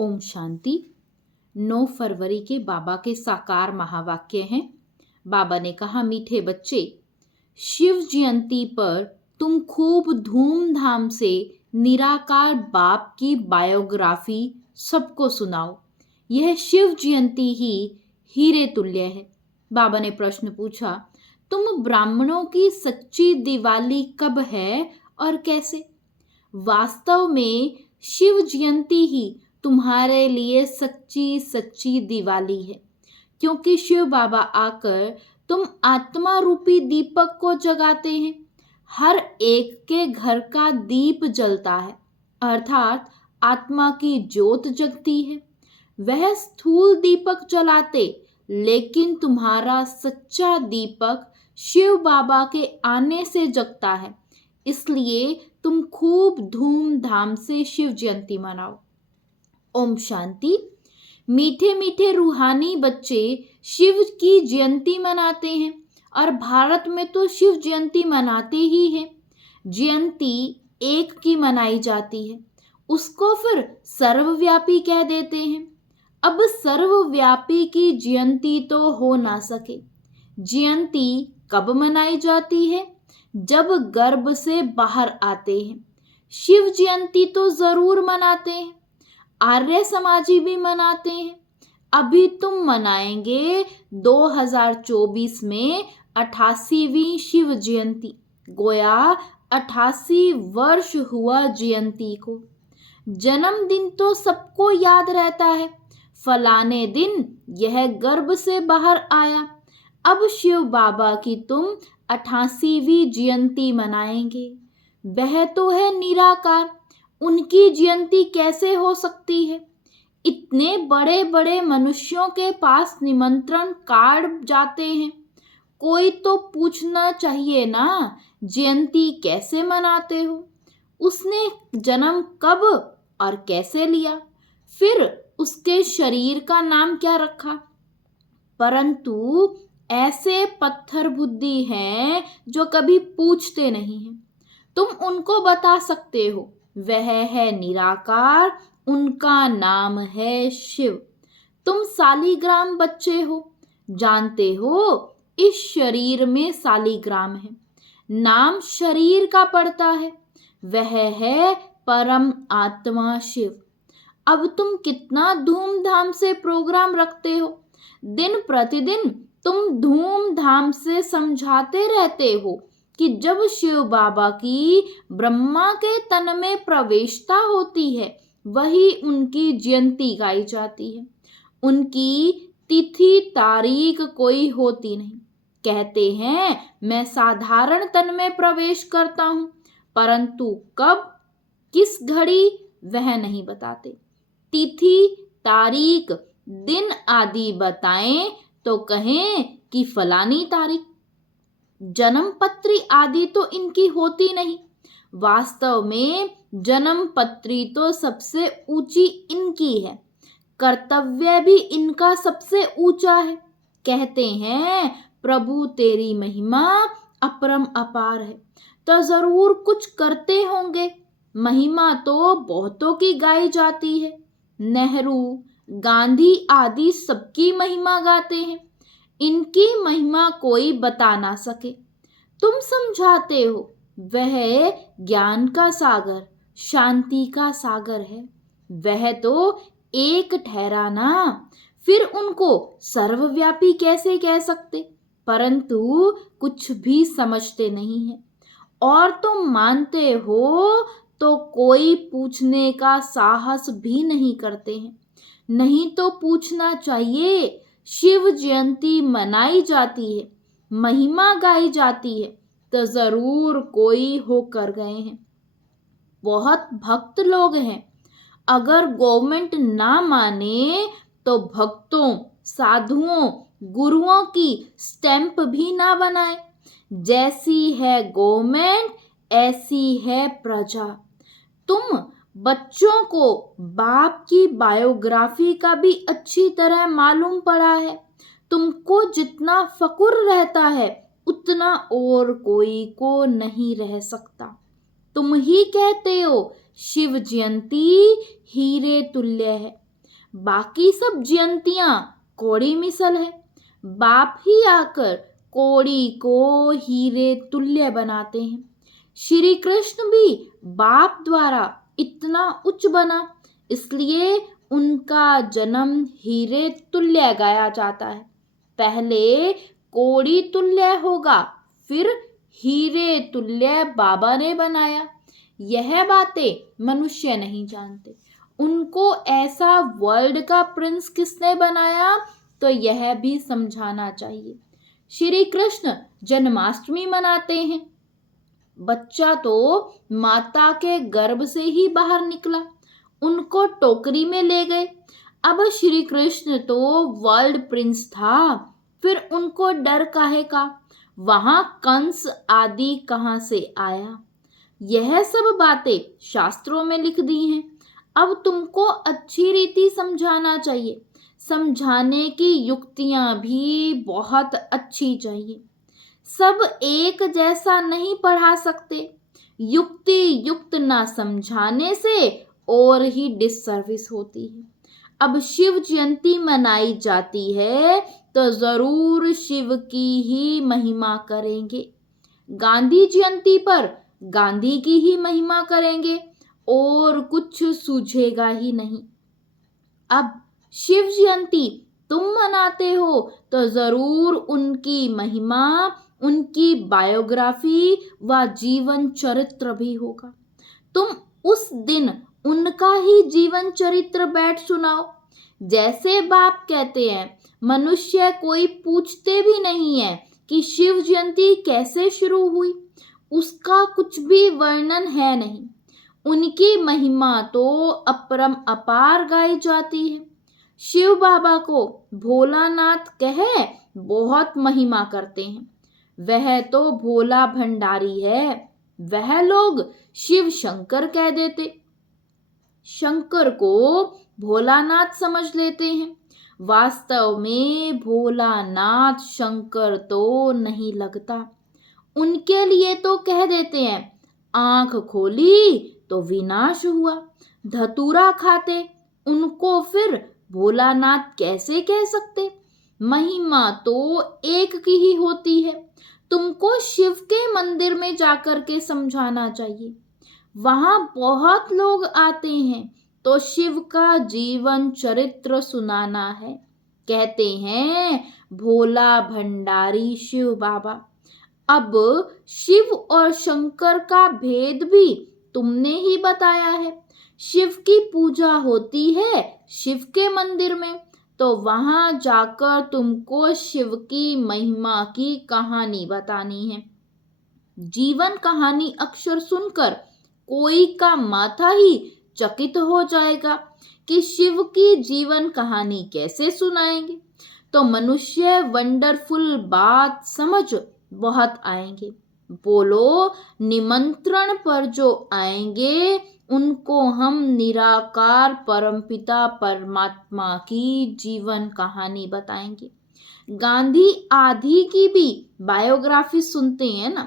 ओम शांति। 9 फरवरी के बाबा के साकार महावाक्य हैं। बाबा ने कहा, मीठे बच्चे, शिव जयंती पर तुम खूब धूमधाम से निराकार बाप की बायोग्राफी सबको सुनाओ। यह शिव जयंती ही हीरे तुल्य है। बाबा ने प्रश्न पूछा, तुम ब्राह्मणों की सच्ची दिवाली कब है और कैसे? वास्तव में शिव जयंती ही तुम्हारे लिए सच्ची सच्ची दिवाली है, क्योंकि शिव बाबा आकर तुम आत्मा रूपी दीपक को जगाते हैं। हर एक के घर का दीप जलता है, अर्थात आत्मा की ज्योत जगती है। वह स्थूल दीपक जलाते, लेकिन तुम्हारा सच्चा दीपक शिव बाबा के आने से जगता है। इसलिए तुम खूब धूमधाम से शिव जयंती मनाओ। ओम शांति। मीठे मीठे रूहानी बच्चे शिव की जयंती मनाते हैं और भारत में तो शिव जयंती मनाते ही हैं। जयंती एक की मनाई जाती है, उसको फिर सर्वव्यापी कह देते हैं। अब सर्वव्यापी की जयंती तो हो ना सके। जयंती कब मनाई जाती है? जब गर्भ से बाहर आते हैं। शिव जयंती तो जरूर मनाते हैं, आर्य समाजी भी मनाते हैं। अभी तुम मनाएंगे 2024 में 88वीं शिव जयंती। गोया 88 वर्ष हुआ जयंती को। जन्मदिन तो सबको याद रहता है, फलाने दिन यह गर्भ से बाहर आया। अब शिव बाबा की तुम 88वीं जयंती मनाएंगे। वह तो है निराकार, उनकी जयंती कैसे हो सकती है? इतने बड़े बड़े मनुष्यों के पास निमंत्रण कार्ड जाते हैं, कोई तो पूछना चाहिए ना, जयंती कैसे मनाते हो? उसने जन्म कब और कैसे लिया? फिर उसके शरीर का नाम क्या रखा? परंतु ऐसे पत्थर बुद्धि हैं जो कभी पूछते नहीं हैं। तुम उनको बता सकते हो, वह है निराकार, उनका नाम है शिव। तुम सालीग्राम बच्चे हो, जानते हो इस शरीर में सालीग्राम है। नाम शरीर का पड़ता है, वह है परम आत्मा शिव। अब तुम कितना धूमधाम से प्रोग्राम रखते हो। दिन प्रतिदिन तुम धूमधाम से समझाते रहते हो कि जब शिव बाबा की ब्रह्मा के तन में प्रवेशता होती है, वही उनकी जयंती गाई जाती है। उनकी तिथि तारीख कोई होती नहीं। कहते हैं मैं साधारण तन में प्रवेश करता हूं, परंतु कब, किस घड़ी, वह नहीं बताते। तिथि तारीख दिन आदि बताएं तो कहें कि फलानी तारीख। जन्म पत्री आदि तो इनकी होती नहीं। वास्तव में जन्म पत्री तो सबसे ऊंची इनकी है, कर्तव्य भी इनका सबसे ऊंचा है। कहते हैं प्रभु तेरी महिमा अपरम अपार है, तो जरूर कुछ करते होंगे। महिमा तो बहुतों की गाई जाती है। नेहरू, गांधी आदि सबकी महिमा गाते हैं, इनकी महिमा कोई बता ना सके। तुम समझाते हो, वह ज्ञान का सागर, शांति का सागर है। वह तो एक ठहरा ना, फिर उनको सर्वव्यापी कैसे कह सकते? परंतु कुछ भी समझते नहीं है। और तुम मानते हो तो कोई पूछने का साहस भी नहीं करते हैं। नहीं तो पूछना चाहिए। शिव जयंती मनाई जाती है, महिमा गाई जाती है, तो जरूर कोई होकर गए हैं। बहुत भक्त लोग हैं। अगर गवर्नमेंट ना माने तो भक्तों, साधुओं, गुरुओं की स्टैंप भी ना बनाए। जैसी है गवर्नमेंट, ऐसी है प्रजा। तुम बच्चों को बाप की बायोग्राफी का भी अच्छी तरह मालूम पड़ा है। तुमको जितना फकुर रहता है, उतना और कोई को नहीं रह सकता। तुम ही कहते हो शिव जयंती हीरे तुल्य है। बाकी सब जयंतियां कौड़ी मिसल है। बाप ही आकर कौड़ी को हीरे तुल्य बनाते हैं। श्री कृष्ण भी बाप द्वारा इतना उच्च बना, इसलिए उनका जन्म हीरे तुल्य गाया जाता है। पहले कौड़ी तुल्य होगा, फिर हीरे तुल्य बाबा ने बनाया। यह बातें मनुष्य नहीं जानते। उनको ऐसा वर्ल्ड का प्रिंस किसने बनाया, तो यह भी समझाना चाहिए। श्री कृष्ण जन्माष्टमी मनाते हैं। बच्चा तो माता के गर्भ से ही बाहर निकला, उनको टोकरी में ले गए। अब श्री कृष्ण तो वर्ल्ड प्रिंस था, फिर उनको डर काहे का? वहां कंस आदि कहां से आया? यह सब बातें शास्त्रों में लिख दी हैं। अब तुमको अच्छी रीति समझाना चाहिए। समझाने की युक्तियां भी बहुत अच्छी चाहिए। सब एक जैसा नहीं पढ़ा सकते। युक्ति युक्त ना समझाने से और ही डिससर्विस होती है। अब शिव जयंती मनाई जाती है तो जरूर शिव की ही महिमा करेंगे। गांधी जयंती पर गांधी की ही महिमा करेंगे और कुछ सूझेगा ही नहीं। अब शिव जयंती तुम मनाते हो तो जरूर उनकी महिमा, उनकी बायोग्राफी व जीवन चरित्र भी होगा। तुम उस दिन उनका ही जीवन चरित्र बैठ सुनाओ। जैसे बाप कहते हैं, मनुष्य कोई पूछते भी नहीं है कि शिव जयंती कैसे शुरू हुई, उसका कुछ भी वर्णन है नहीं। उनकी महिमा तो अपरम अपार गाई जाती है। शिव बाबा को भोलानाथ कहे बहुत महिमा करते हैं। वह तो भोला भंडारी है। वह लोग शिव शंकर कह देते, शंकर को भोलानाथ समझ लेते हैं। वास्तव में भोलानाथ शंकर तो नहीं लगता। उनके लिए तो कह देते हैं, आंख खोली तो विनाश हुआ। धतूरा खाते, उनको फिर भोलानाथ कैसे कह सकते? महिमा तो एक की ही होती है। तुमको शिव के मंदिर में जाकर के समझाना चाहिए। वहां बहुत लोग आते हैं तो शिव का जीवन चरित्र सुनाना है। कहते हैं भोला भंडारी शिव बाबा। अब शिव और शंकर का भेद भी तुमने ही बताया है। शिव की पूजा होती है शिव के मंदिर में, तो वहां जाकर तुमको शिव की महिमा की कहानी बतानी है। जीवन कहानी अक्षर सुनकर कोई का माथा ही चकित हो जाएगा कि शिव की जीवन कहानी कैसे सुनाएंगे। तो मनुष्य वंडरफुल बात समझ बहुत आएंगे। बोलो, निमंत्रण पर जो आएंगे उनको हम निराकार परमपिता परमात्मा की जीवन कहानी बताएंगे। गांधी आदि की भी बायोग्राफी सुनते हैं ना।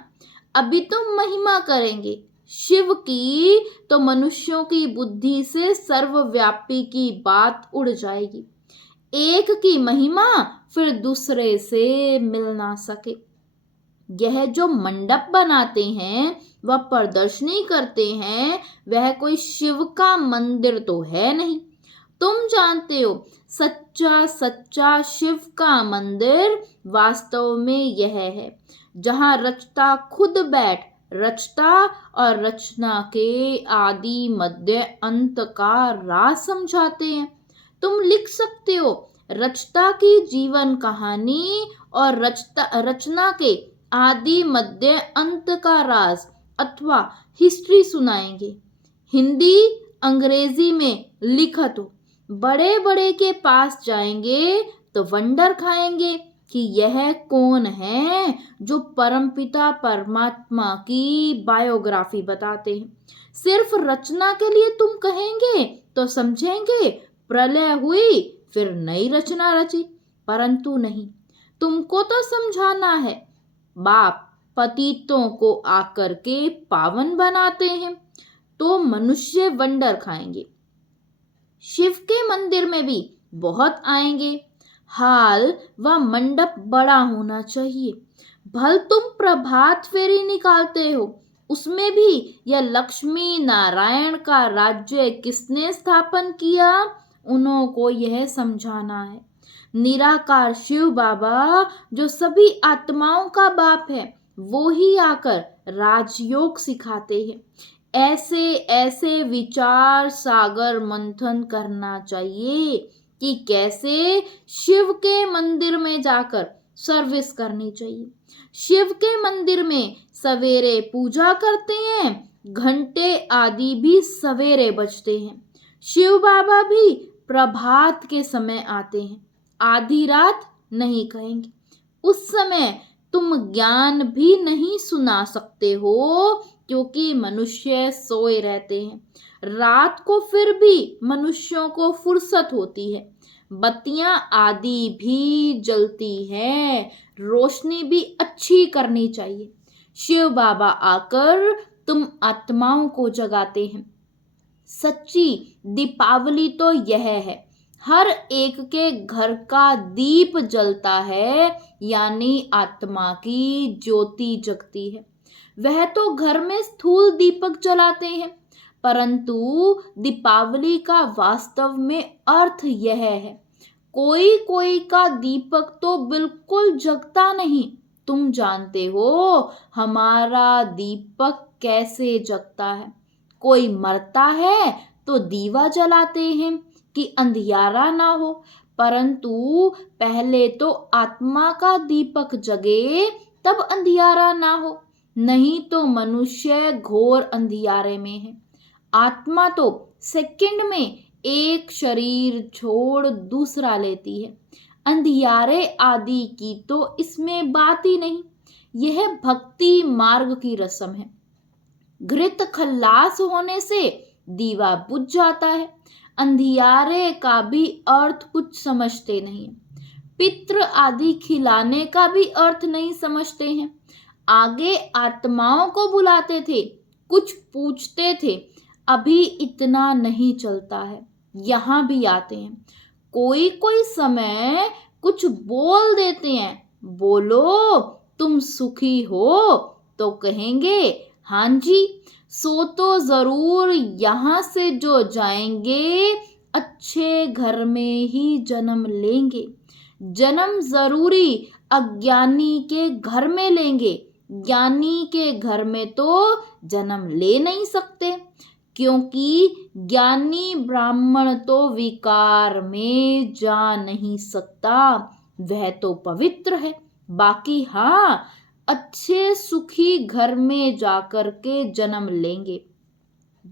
अभी तो महिमा करेंगे शिव की, तो मनुष्यों की बुद्धि से सर्वव्यापी की बात उड़ जाएगी। एक की महिमा फिर दूसरे से मिल ना सके। यह जो मंडप बनाते हैं, वह प्रदर्शनी करते हैं, वह कोई शिव का मंदिर तो है नहीं। तुम जानते हो, सच्चा सच्चा शिव का मंदिर वास्तव में यह है जहां रचता खुद बैठ रचता और रचना के आदि मध्य अंत का राज समझाते हैं। तुम लिख सकते हो रचता की जीवन कहानी और रचना के आदि मध्य अंत का राज, अथवा हिस्ट्री सुनाएंगे। हिंदी अंग्रेजी में लिखत हो। बड़े बड़े के पास जाएंगे तो वंडर खाएंगे कि यह कौन है जो परमपिता परमात्मा की बायोग्राफी बताते हैं। सिर्फ रचना के लिए तुम कहेंगे तो समझेंगे प्रलय हुई फिर नई रचना रची, परंतु नहीं। तुमको तो समझाना है बाप पतितों को आकर के पावन बनाते हैं, तो मनुष्य वंडर खाएंगे। शिव के मंदिर में भी बहुत आएंगे। हाल व मंडप बड़ा होना चाहिए। भल तुम प्रभात फेरी निकालते हो, उसमें भी यह लक्ष्मी नारायण का राज्य किसने स्थापन किया, उन्हों को यह समझाना है। निराकार शिव बाबा जो सभी आत्माओं का बाप है, वो ही आकर राजयोग सिखाते हैं। ऐसे ऐसे विचार सागर मंथन करना चाहिए कि कैसे शिव के मंदिर में जाकर सर्विस करनी चाहिए। शिव के मंदिर में सवेरे पूजा करते हैं, घंटे आदि भी सवेरे बजते हैं। शिव बाबा भी प्रभात के समय आते हैं, आधी रात नहीं कहेंगे। उस समय तुम ज्ञान भी नहीं सुना सकते हो, क्योंकि मनुष्य सोए रहते हैं। रात को फिर भी मनुष्यों को फुर्सत होती है, बत्तियां आदि भी जलती है, रोशनी भी अच्छी करनी चाहिए। शिव बाबा आकर तुम आत्माओं को जगाते हैं। सच्ची दीपावली तो यह है, हर एक के घर का दीप जलता है, यानी आत्मा की ज्योति जगती है। वह तो घर में स्थूल दीपक जलाते हैं, परंतु दीपावली का वास्तव में अर्थ यह है। कोई कोई का दीपक तो बिल्कुल जगता नहीं। तुम जानते हो हमारा दीपक कैसे जगता है। कोई मरता है तो दीवा जलाते हैं कि अंधियारा ना हो, परंतु पहले तो आत्मा का दीपक जगे तब अंधियारा ना हो, नहीं तो मनुष्य घोर अंधियारे में है। आत्मा तो सेकंड में एक शरीर छोड़ दूसरा लेती है, अंधियारे आदि की तो इसमें बात ही नहीं। यह भक्ति मार्ग की रस्म है। घृत खल्लास होने से दीवा बुझ जाता है। अंधियारे का भी अर्थ कुछ समझते नहीं है। पितृ आदि खिलाने का भी अर्थ नहीं समझते हैं। आगे आत्माओं को बुलाते थे, कुछ पूछते थे, अभी इतना नहीं चलता है। यहाँ भी आते हैं, कोई कोई समय कुछ बोल देते हैं। बोलो तुम सुखी हो तो कहेंगे हाँ जी। सो तो जरूर यहाँ से जो जाएंगे अच्छे घर में ही जन्म लेंगे। जन्म जरूरी अज्ञानी के घर में लेंगे, ज्ञानी के घर में तो जन्म ले नहीं सकते, क्योंकि ज्ञानी ब्राह्मण तो विकार में जा नहीं सकता, वह तो पवित्र है। बाकी हाँ, अच्छे सुखी घर में जाकर के जन्म लेंगे।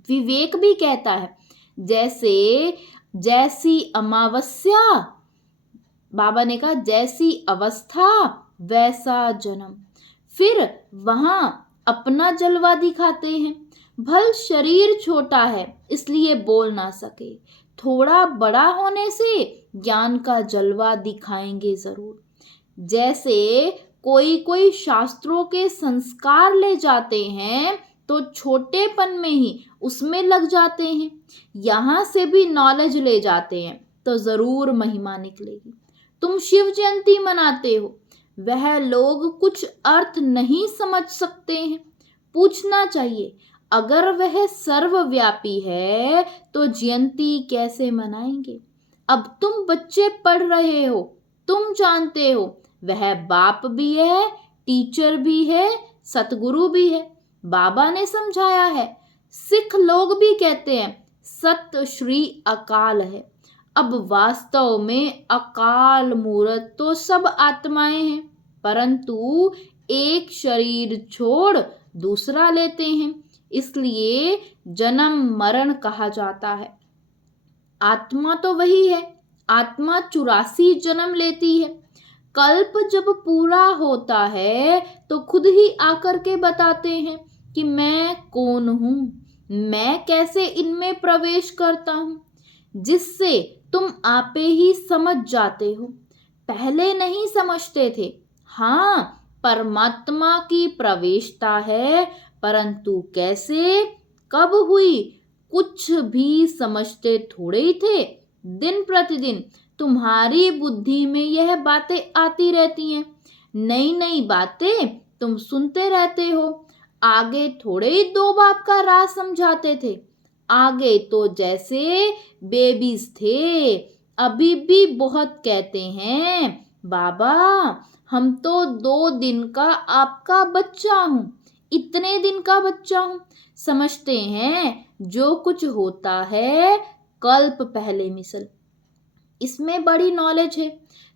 विवेक भी कहता है, जैसे जैसी अमावस्या, बाबा ने कहा जैसी अवस्था वैसा जन्म। फिर वहां अपना जलवा दिखाते हैं। भल शरीर छोटा है इसलिए बोल ना सके, थोड़ा बड़ा होने से ज्ञान का जलवा दिखाएंगे जरूर। जैसे कोई कोई शास्त्रों के संस्कार ले जाते हैं तो छोटेपन में ही उसमें लग जाते हैं। यहाँ से भी नॉलेज ले जाते हैं तो जरूर महिमा निकलेगी। तुम शिव जयंती मनाते हो, वह लोग कुछ अर्थ नहीं समझ सकते हैं। पूछना चाहिए, अगर वह सर्वव्यापी है तो जयंती कैसे मनाएंगे। अब तुम बच्चे पढ़ रहे हो, तुम जानते हो वह बाप भी है, टीचर भी है, सतगुरु भी है। बाबा ने समझाया है। सिख लोग भी कहते हैं सत श्री अकाल है। अब वास्तव में अकाल मूर्त तो सब आत्माएं हैं, परंतु एक शरीर छोड़ दूसरा लेते हैं, इसलिए जन्म मरण कहा जाता है। आत्मा तो वही है, आत्मा 84 जन्म लेती है। कल्प जब पूरा होता है तो खुद ही आकर के बताते हैं कि मैं कौन हूं, मैं कैसे इनमें प्रवेश करता हूं, जिससे तुम आपे ही समझ जाते हो। पहले नहीं समझते थे। हाँ, परमात्मा की प्रवेशता है, परंतु कैसे, कब हुई, कुछ भी समझते थोड़े ही थे। दिन प्रतिदिन तुम्हारी बुद्धि में यह बातें आती रहती हैं, नई नई बातें तुम सुनते रहते हो। आगे थोड़े ही दो बाप का राज समझाते थे, आगे तो जैसे बेबीज थे। अभी भी बहुत कहते हैं, बाबा हम तो 2 दिन का आपका बच्चा हूं, इतने दिन का बच्चा हूं। समझते हैं जो कुछ होता है कल्प पहले मिसल। इसमें बड़ी नॉलेज है,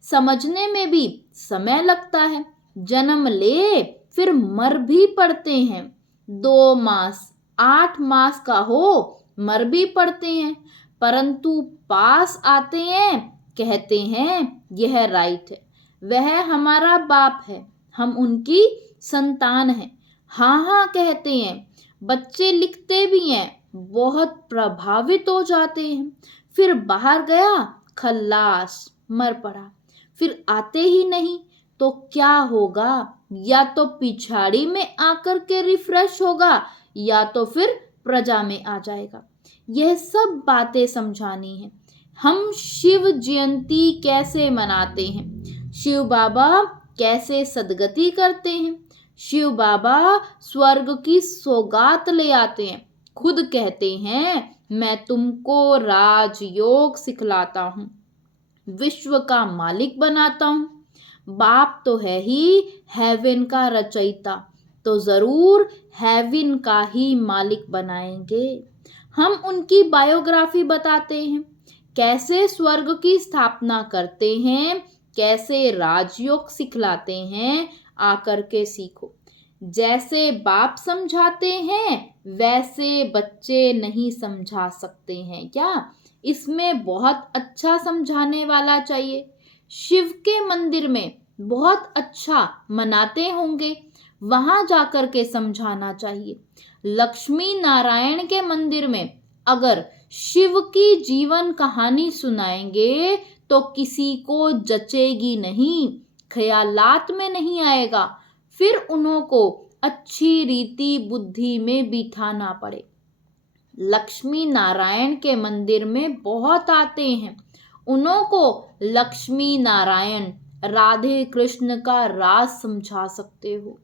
समझने में भी समय लगता है। जन्म ले फिर मर भी पड़ते हैं। 2 मास 8 मास का हो मर भी पड़ते हैं, परंतु पास आते हैं, कहते हैं यह राइट है, वह हमारा बाप है, हम उनकी संतान हैं। हाँ हाँ कहते हैं, बच्चे लिखते भी हैं, बहुत प्रभावित हो जाते हैं। फिर बाहर गया, खल्लास, मर पड़ा। फिर आते ही नहीं तो क्या होगा? या तो पिछाड़ी में आकर के रिफ्रेश होगा, या तो फिर प्रजा में आ जाएगा। यह सब बातें समझानी है। हम शिव जयंती कैसे मनाते हैं, शिव बाबा कैसे सदगति करते हैं, शिव बाबा स्वर्ग की सौगात ले आते हैं। खुद कहते हैं मैं तुमको राजयोग सिखलाता हूं, विश्व का मालिक बनाता हूं। बाप तो है ही हेवन का रचयिता, तो जरूर हेवन का ही मालिक बनाएंगे। हम उनकी बायोग्राफी बताते हैं, कैसे स्वर्ग की स्थापना करते हैं, कैसे राजयोग सिखलाते हैं, आकर के सीखो। जैसे बाप समझाते हैं वैसे बच्चे नहीं समझा सकते हैं क्या? इसमें बहुत अच्छा समझाने वाला चाहिए। शिव के मंदिर में बहुत अच्छा मनाते होंगे, वहां जाकर के समझाना चाहिए। लक्ष्मी नारायण के मंदिर में अगर शिव की जीवन कहानी सुनाएंगे तो किसी को जचेगी नहीं, ख्यालात में नहीं आएगा। फिर उनको अच्छी रीति बुद्धि में बिठाना पड़े। लक्ष्मी नारायण के मंदिर में बहुत आते हैं, उनको लक्ष्मी नारायण राधे कृष्ण का राज समझा सकते हो।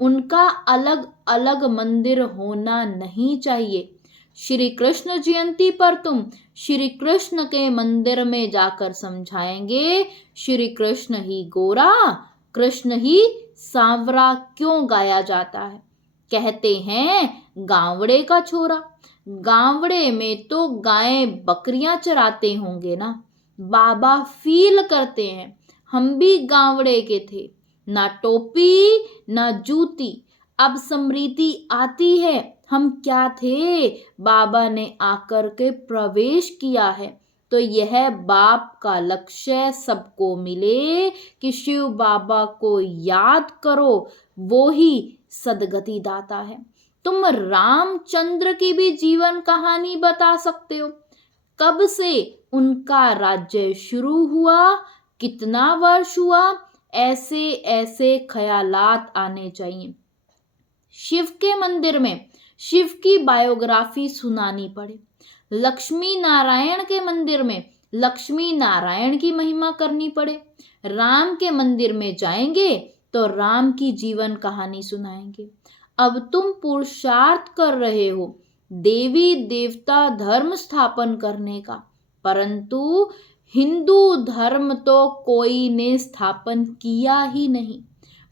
उनका अलग अलग मंदिर होना नहीं चाहिए। श्री कृष्ण जयंती पर तुम श्री कृष्ण के मंदिर में जाकर समझाएंगे श्री कृष्ण ही गोरा, कृष्ण ही सांवरा क्यों गाया जाता है। कहते हैं गावड़े का छोरा, गावड़े में तो गायें बकरियां चराते होंगे ना। बाबा फील करते हैं हम भी गावड़े के थे, ना टोपी ना जूती। अब समृद्धि आती है, हम क्या थे, बाबा ने आकर के प्रवेश किया है। तो यह बाप का लक्ष्य सबको मिले कि शिव बाबा को याद करो, वो ही सदगति दाता है। तुम रामचंद्र की भी जीवन कहानी बता सकते हो, कब से उनका राज्य शुरू हुआ, कितना वर्ष हुआ, ऐसे ऐसे ख्यालात आने चाहिए। शिव के मंदिर में शिव की बायोग्राफी सुनानी पड़े। लक्ष्मी नारायण के मंदिर में लक्ष्मी नारायण की महिमा करनी पड़े। राम के मंदिर में जाएंगे तो राम की जीवन कहानी सुनाएंगे। अब तुम पुरुषार्थ कर रहे हो देवी देवता धर्म स्थापन करने का, परंतु हिंदू धर्म तो कोई ने स्थापन किया ही नहीं।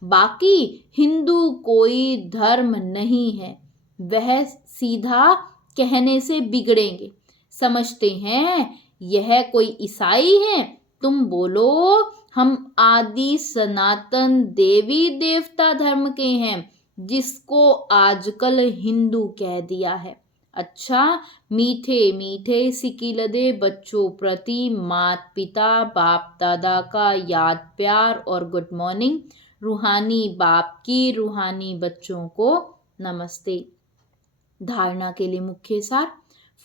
बाकी हिंदू कोई धर्म नहीं है, वह सीधा कहने से बिगड़ेंगे। समझते हैं यह कोई ईसाई है, तुम बोलो हम आदि सनातन देवी देवता धर्म के हैं, जिसको आजकल हिंदू कह दिया है। अच्छा, मीठे मीठे सिकिलदे बच्चों प्रति माता पिता बाप दादा का याद प्यार और गुड मॉर्निंग। रूहानी बाप की रूहानी बच्चों को नमस्ते। धारणा के लिए मुख्य सार।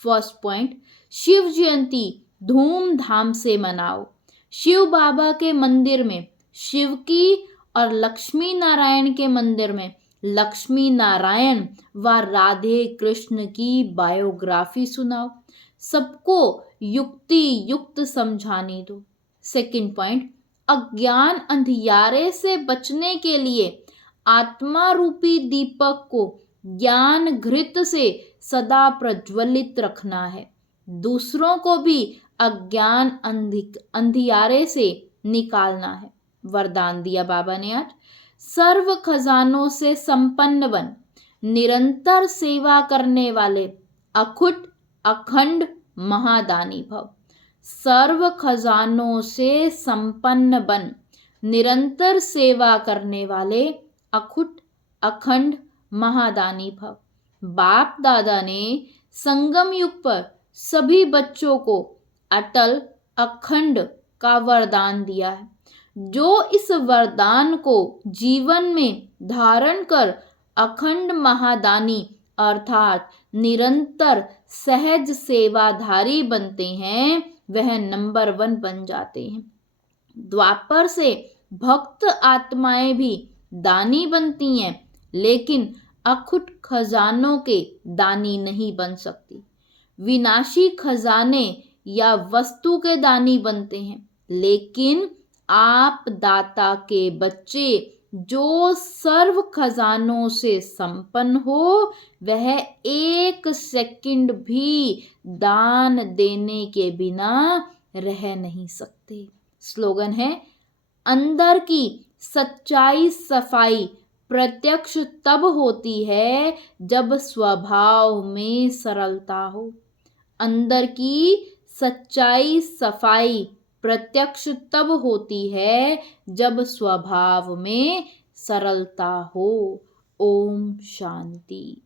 फर्स्ट पॉइंट, शिव जयंती धूमधाम से मनाओ। शिव बाबा के मंदिर में शिव की और लक्ष्मी नारायण के मंदिर में लक्ष्मी नारायण व राधे कृष्ण की बायोग्राफी सुनाओ। सबको युक्ति युक्त समझाने दो। सेकंड पॉइंट, अज्ञान अंधियारे से बचने के लिए आत्मा रूपी दीपक को ज्ञान घृत से सदा प्रज्वलित रखना है। दूसरों को भी अज्ञान अंधियारे से निकालना है। वरदान दिया बाबा ने आज, सर्व खजानों से संपन्न बन, निरंतर सेवा करने वाले अखुट अखंड महादानी भव। सर्व खजानों से संपन्न बन, निरंतर सेवा करने वाले अखुट अखंड महादानी भव। बाप दादा ने संगम युग पर सभी बच्चों को अटल अखंड का वरदान दिया है। जो इस वरदान को जीवन में धारण कर अखंड महादानी अर्थात निरंतर सहज सेवाधारी बनते हैं, वह नंबर 1 बन जाते हैं। द्वापर से भक्त आत्माएं भी दानी बनती हैं, लेकिन अखुट खजानों के दानी नहीं बन सकती। विनाशी खजाने या वस्तु के दानी बनते हैं, लेकिन आप दाता के बच्चे जो सर्व खजानों से संपन्न हो, वह एक सेकंड भी दान देने के बिना रह नहीं सकते। स्लोगन है, अंदर की सच्चाई सफाई प्रत्यक्ष तब होती है जब स्वभाव में सरलता हो। अंदर की सच्चाई सफाई प्रत्यक्ष तब होती है जब स्वभाव में सरलता हो। ओम शांति।